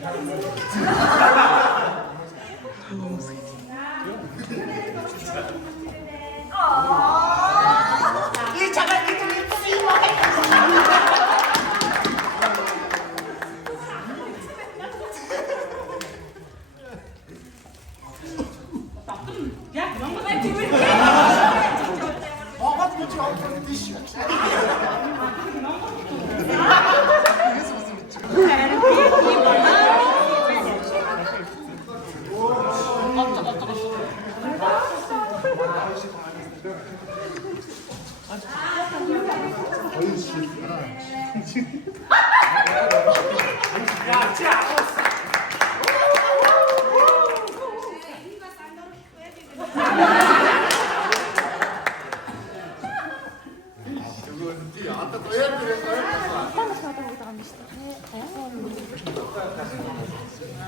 이 자갈기 좀 씹어. 야, 그런 거 왜 집을 해?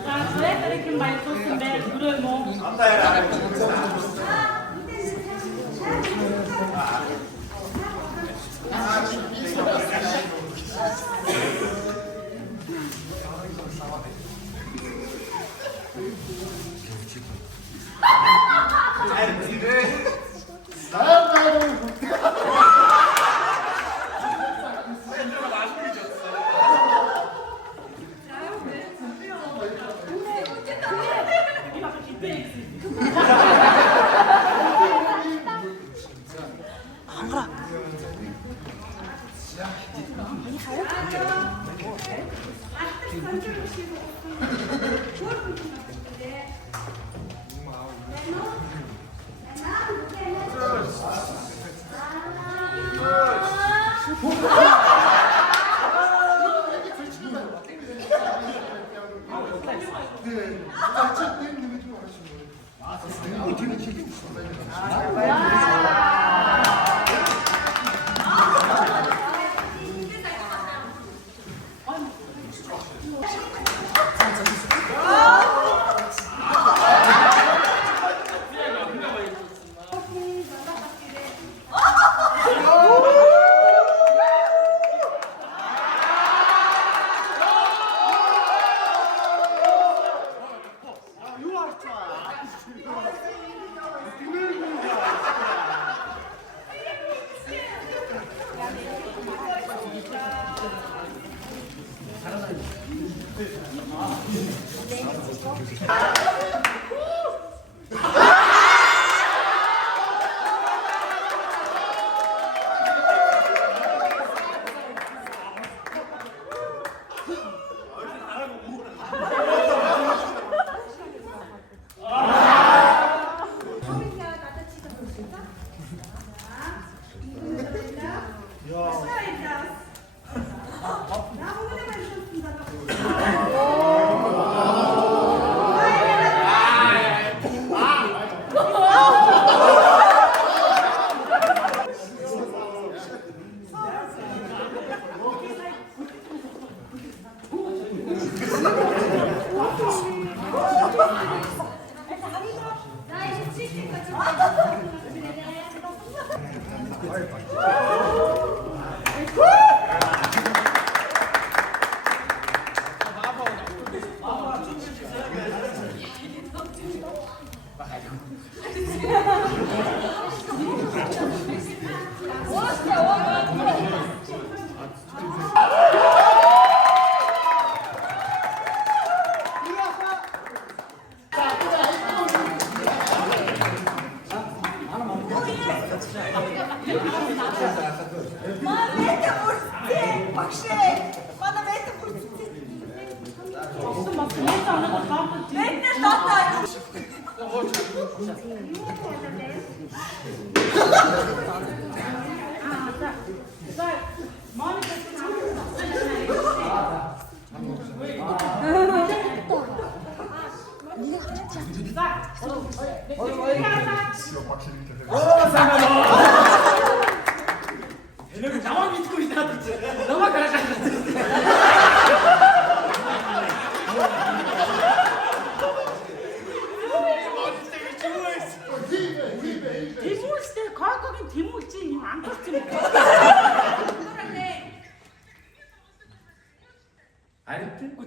Aspetta che mai fosse un bel grumo.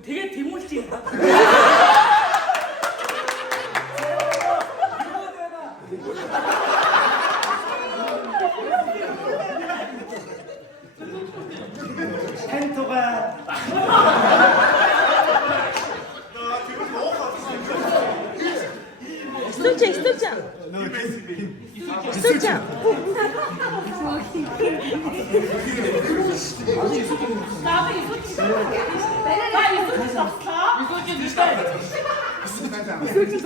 되게 대물지. 이술장, 이술장. 이술장. 나도 이소진 나 이소진 없어. 이소진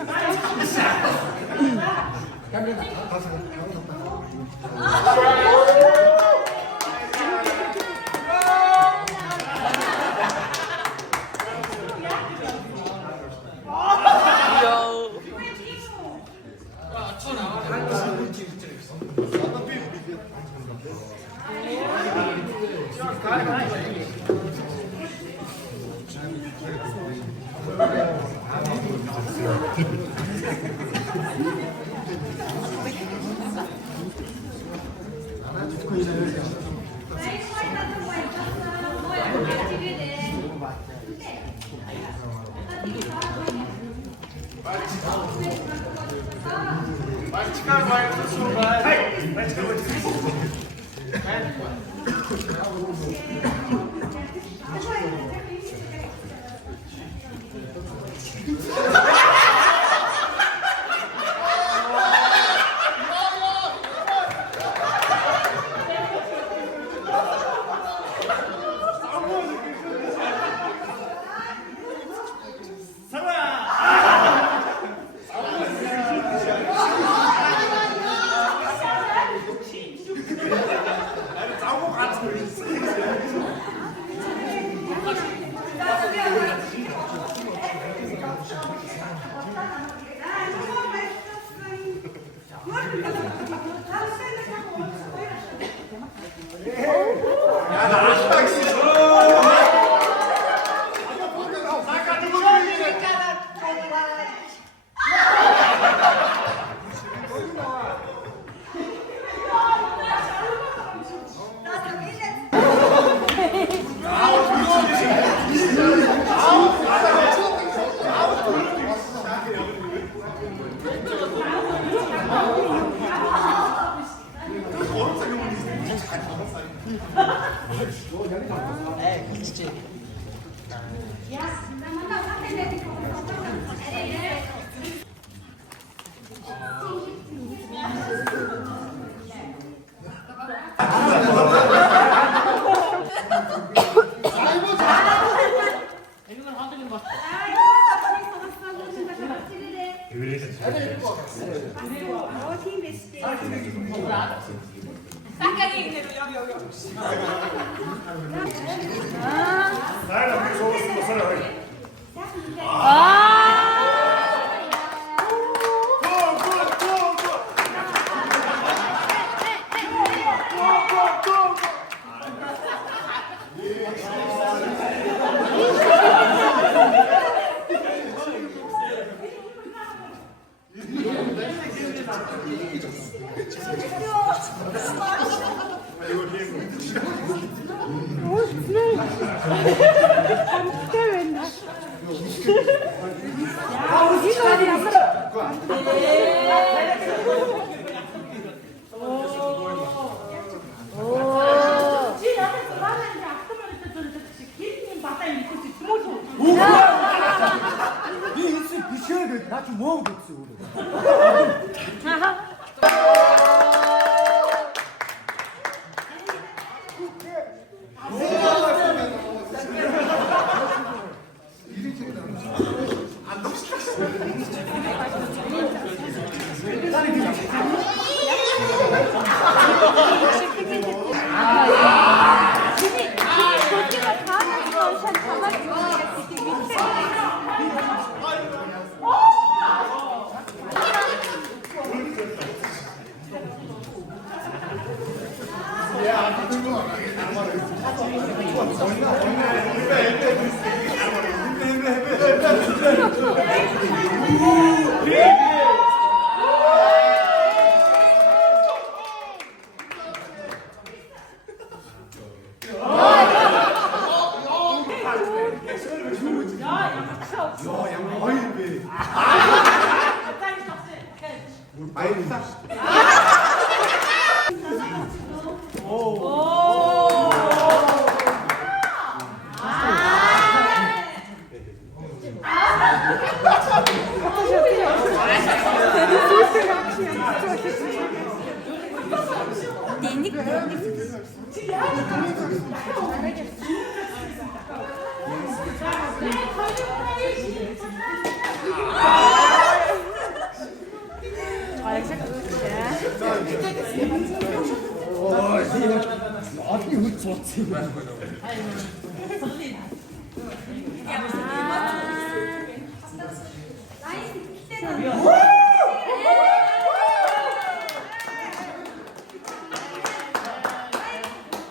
Denik.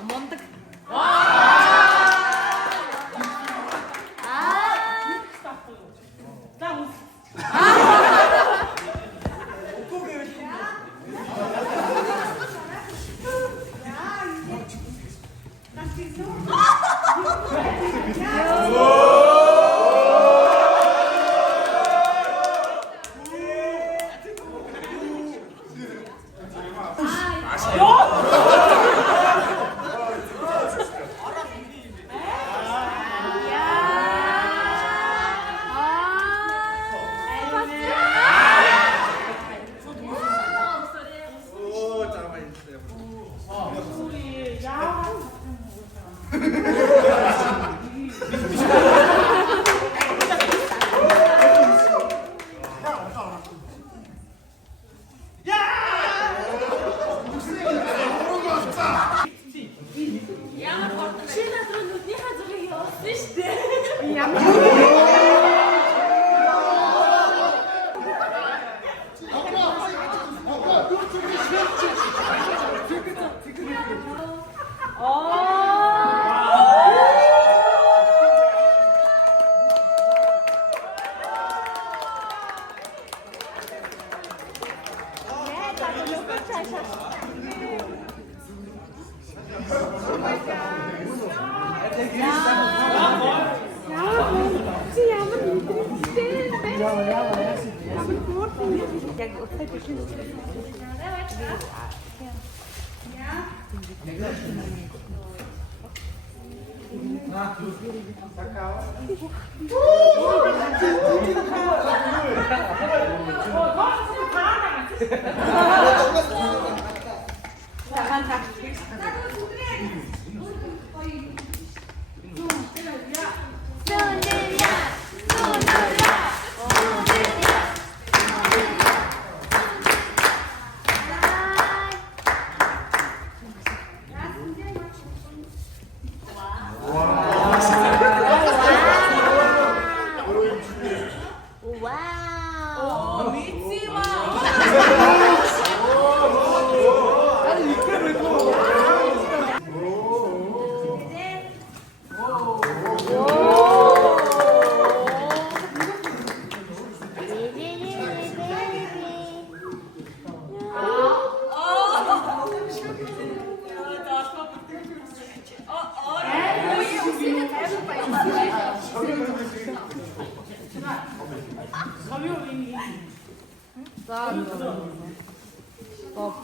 Монтак.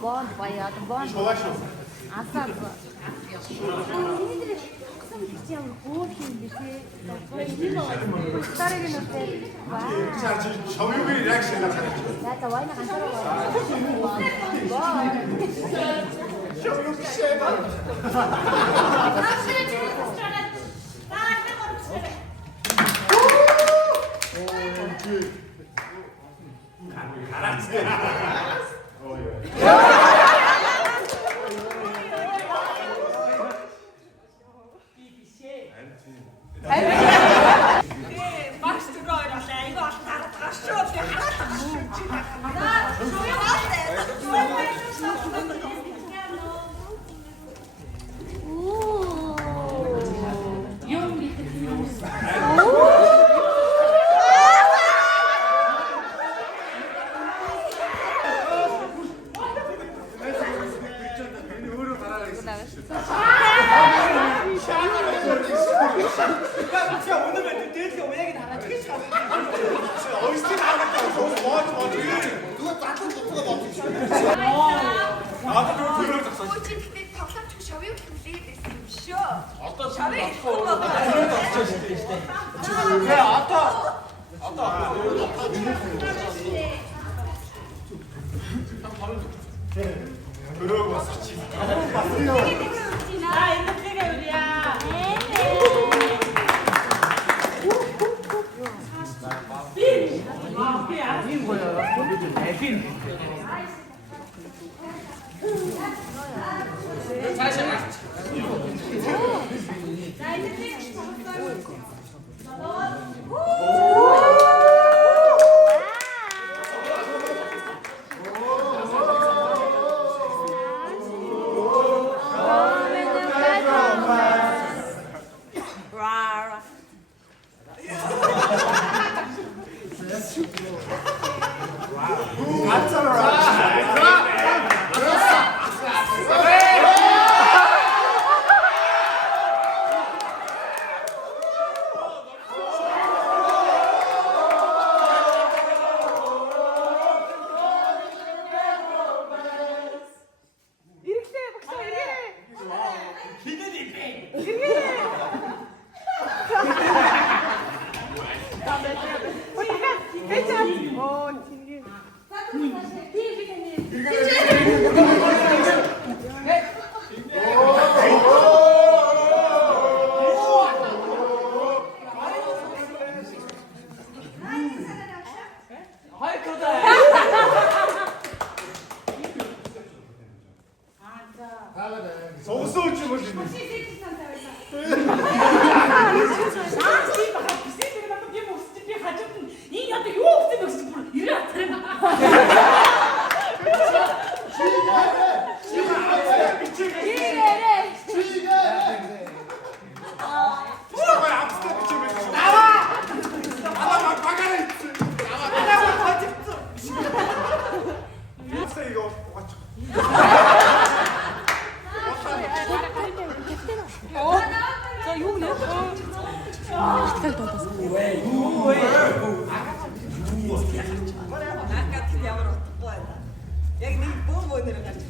Bom, понятно, bom. Assado. 정유빈이 리액션이 잘했죠. 야, 와인 안 따라와. 정유빈 씨의 아, 랩인 보여요. 랩인. Soğuk çubuk. Jak niet boven in de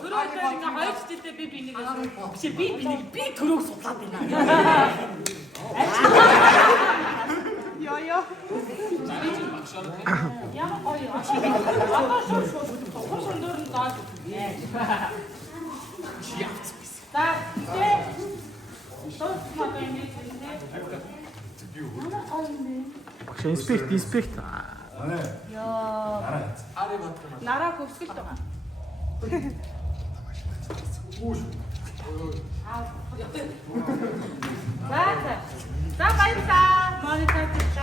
들어있다니까 하이스티 때 비비니까 혹시 비비니 비 그러고 속았대나 여여. Ja, oh ja, aber schon durch da. Da, Inspirta. 나라 곱씹도. 자, 발사. 머리 닦자.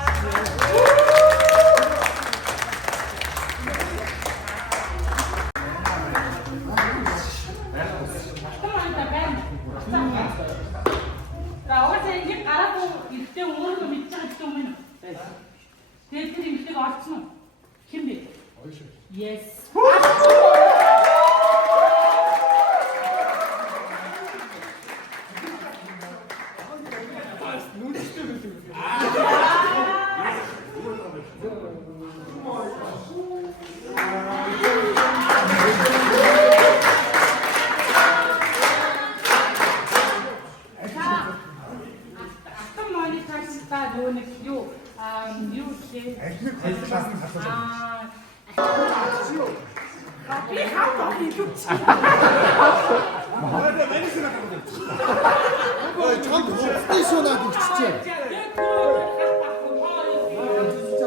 자, 어제 이게 깔아도 이때 오늘도 밑장 좀 대들이 밑에가 왔지만 김비. 예스. 스테이션하고 진짜.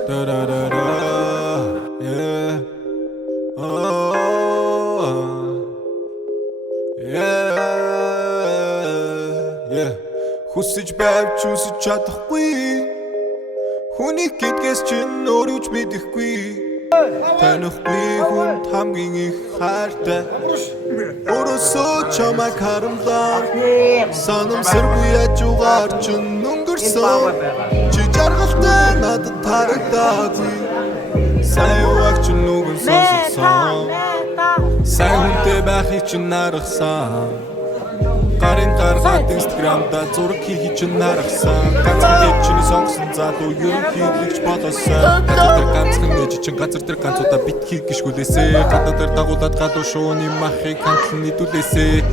Da-da-da-da, yeah. Yeah, yeah. Хүсэж байвч үсэж чадахгүй. Хүний гэдгээс чинь өөрөө ч мэдэхгүй. Танихгүй хүнд хамгийн их хайртай. Өрөөсөө чамайг харамлаа. Санамсаргүй яжуугаар чинь өнгөрсөн. Чи жаргалтай надад харагдаагүй. Сайн яваг чинь нүгэн сонссон. Сайн хүнтэй байхыг чинь наргасан. Гарын гаргаад Instagram-да зураг хийх чинь наргасан. Ганцхан хэд чиний сонгосон залуу ерөнхийлөгч болоосаа. Газар дээр ганцхан ээж чинь газар дээр ганцудаа битгий гიშгүүлээсээ. Гадаа дээр дагуулад гадуу шууны махыг хандлан нийтүүлээсээ.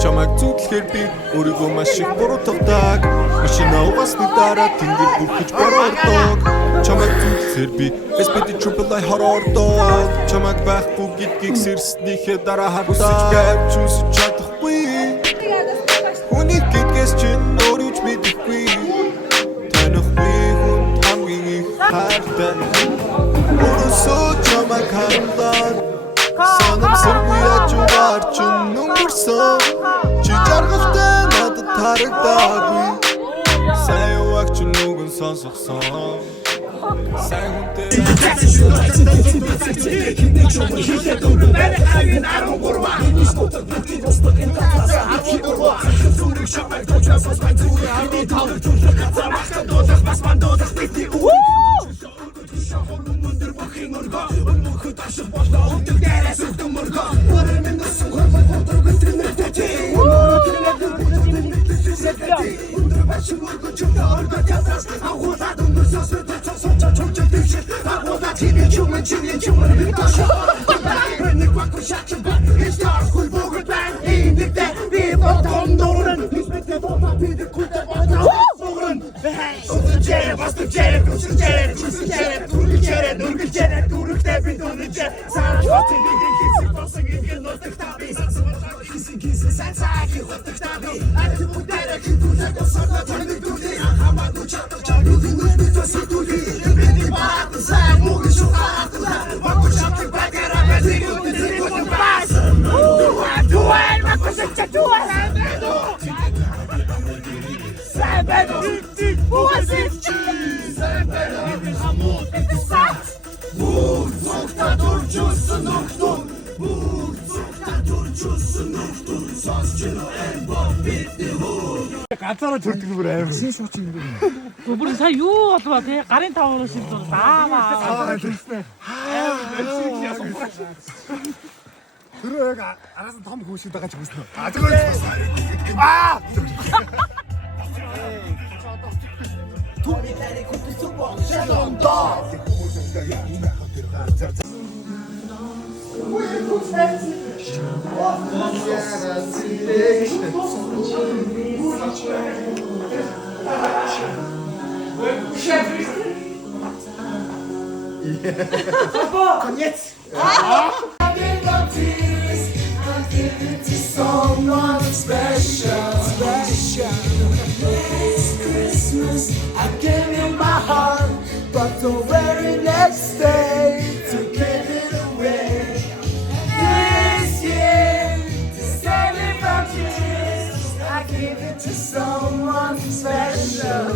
Чамайг зүтлэхээр би өөрийгөө маш их буруутгадаг. Машина угаасны дараа тэнгэр бүрхэж бороодог. Чамайг зүтлэхээр би SPD triple хороордог. Чамайг байхгүй гэдгийг сэрснийхээ дараа хардаа. Байвч үсэж чадахгүй. Хүний гэдгээс чинь өөрөө ч мэдэхгүй. Танихгүй хүнд хамгийн их хайртай. Өрөөсөө чамайг харамлаа. Санамсаргүй яжуугаар чинь өнгөрсөн. Чи жаргалтай надад харагдаагүй. Сайн яваг чинь нүгэн сонсгосон. Сайн хүнтэй Sabe, ганцаараа төрдөг бүр амар. Шин шууч юм бэ. Бүр сая юу болов те гарын таваар шиг зур таамаа. Тэр яг араас нь том хүүшиг байгаа ч үснэ. Аа. Конец. Someone special. This Christmas I gave you my heart, but the very next day to give it away. This year to save me from tears, I give it to someone special.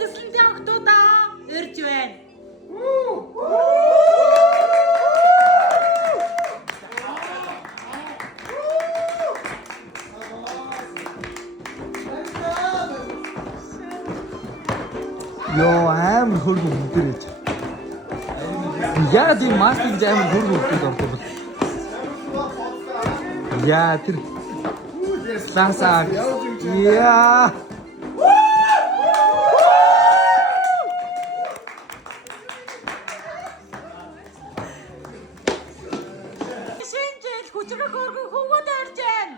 Тэсэндээ октоудаа ирж байна. Йоо амар хөргөн өдөрөж. Яа тийм маст гэж амар хөргөн өдөрөж ордог бол. Яа тэр ласаа. Яа. Шинжил хүчрэх хөргөн хөвгөд ирж байна.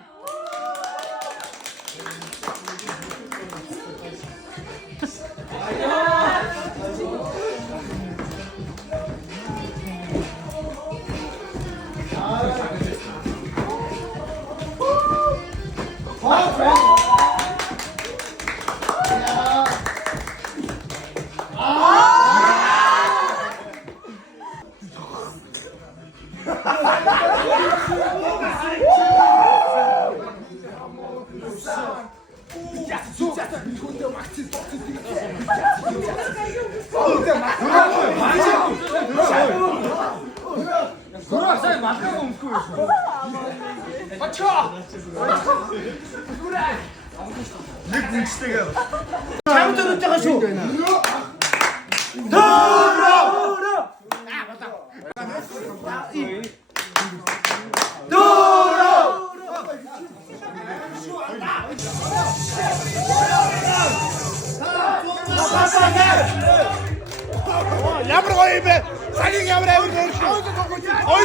Нэг гүнчтэйгээ. Чамд өрөж байгаа шүү. Ямар гоё юм бэ? Цагийн ямар авир нөр шүү. Ой.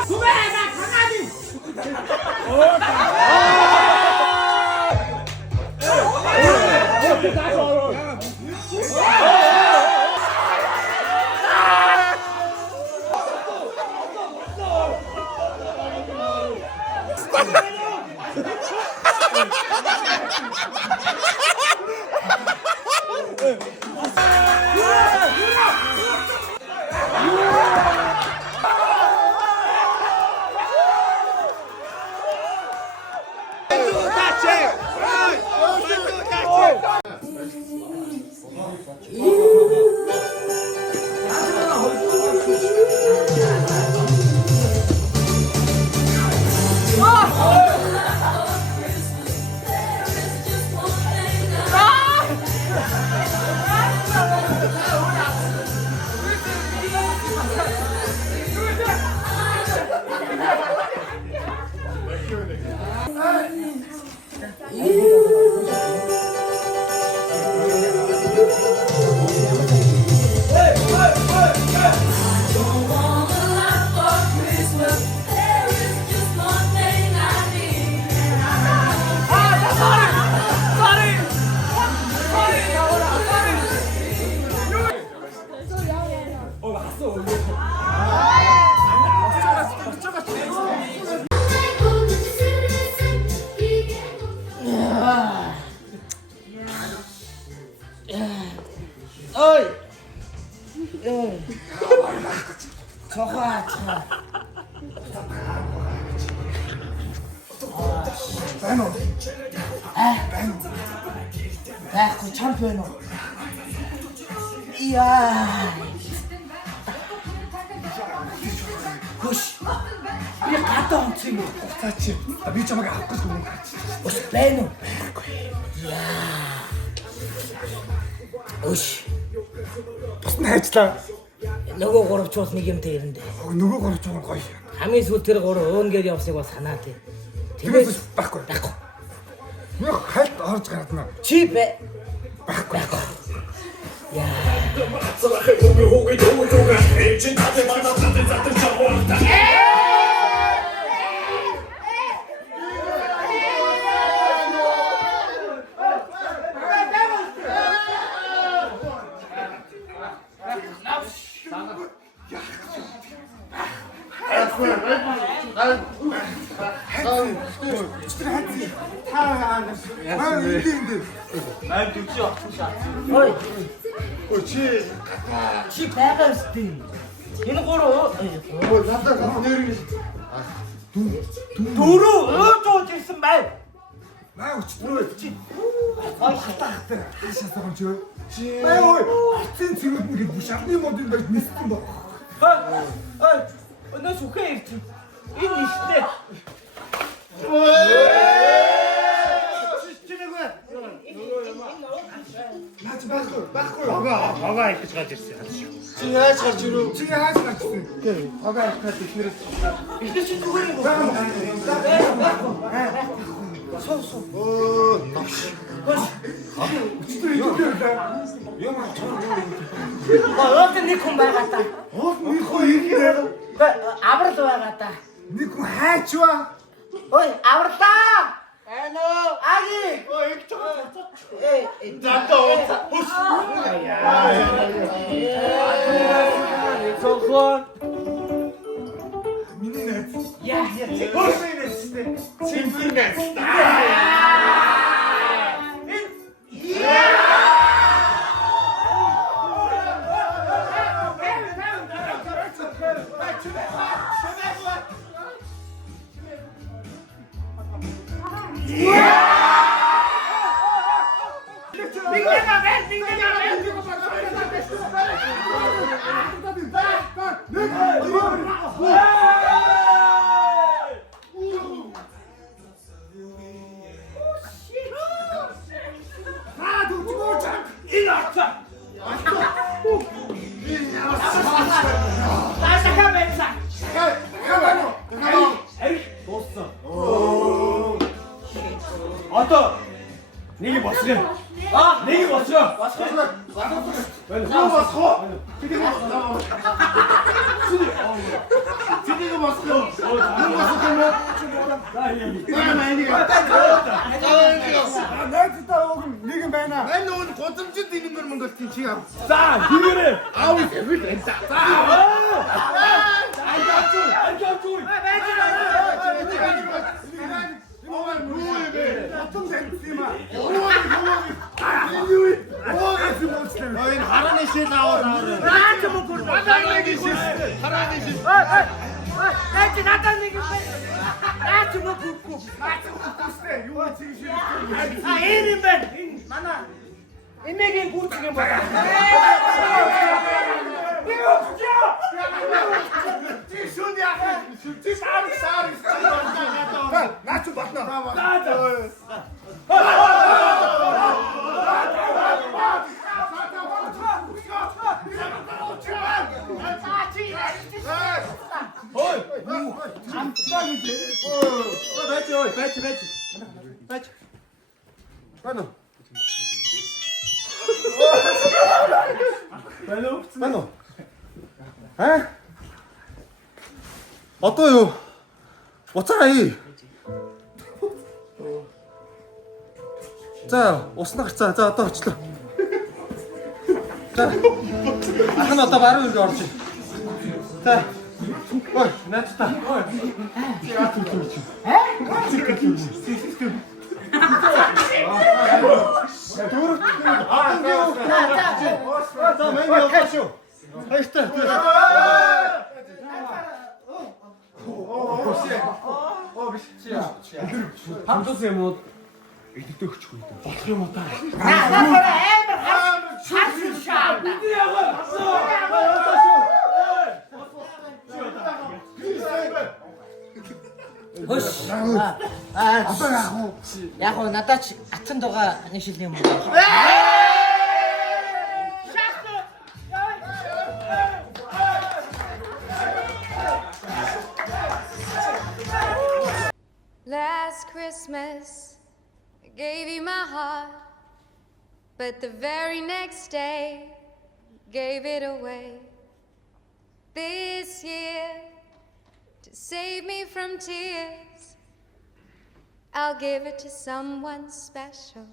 Байна уу? Байна уу? Байхгүй чемпион уу? Яа. Хүш. Би гадаа онцгой юм. За чи. Би чамайг авах гэж юм. Ус байна уу? Яа. Уш. Бус нь хайчлаа. Нөгөө гуравчуус нэг юм дээрэндээ. Нөгөө гурав чуган гоё. Хамгийн сүүл тэр гурав өөнгээр явсыг бас санаа тий. Тэгээс байхгүй. Нэг хальт орж гарна. Чи бэ? Байхгүй. Яа. Ой. Чи байгаа үстэй. Энэ гурав Надад нэр дөрөв өөдөөд ирсэн байна. наа өчтөр чи. Ой хатаа. Хаашаа сагон чи. Ой, цэн цэрүүд нэг биш авны модын байж ниссэн баг. Ой. Өнөөс үхээ ирч. Энэ ништэй. Наач байхгүй. Ага их гарч ирсэн. Чи яаж гарч ирв? Чи яаж гарч ирсэн? Ага ихтэй ихнэрээс. Ихтэй чи зүгээр юм. Соо. Өчтөр идэвлээ. Оод нэг хүн байгаа та. Оод нэг хоо ирэх. Аврал байгаа та. Нэг хүн хайч ба. Ой, авралаа. Эно. Аги. Ой, их чаа. Цохон. Миний найз. Яа. Хөөсэй нэстэй. Чимпир найз. Одоо нэг босгоо. Нэг босгоо. Нэг юм байна. Энэ нөгөө гудамжид инэмэр мөнгөлтийн чи яав. За, хийгээрэй. Аав их хэвэл энэ. За. Энэ харааны шил аваад аваа. Наач юм уу? Харааны шил. Наач надад нэг юм байна. Наач юм уу? Юу чиг шил. Энэ юм байна. Энэ манай эмээгийн гүрцэг юм байна. Чи шүн яах вэ? Чи сар. Наач батна. Ой, амтлаг이지. 배치. Байна. Одоо юу? Уцаа ий. За, уснаа гарцаа. За, одоо очлоо. За. Ахын одоо баруун иргэ орж ий. За. Ой, наачта. Ой. Яа түлхүүч. За, мэн яваач юу? Хайртай. 밤새 뭐 이득도 그치고 있다. 어떻게 못하? 나서라 애들 하수 샤다. 허씨. 야호 나따 같은 도가 아니시네 뭐. Last Christmas, I gave you my heart, but the very next day, gave it away. This year, to save me from tears, I'll give it to someone special.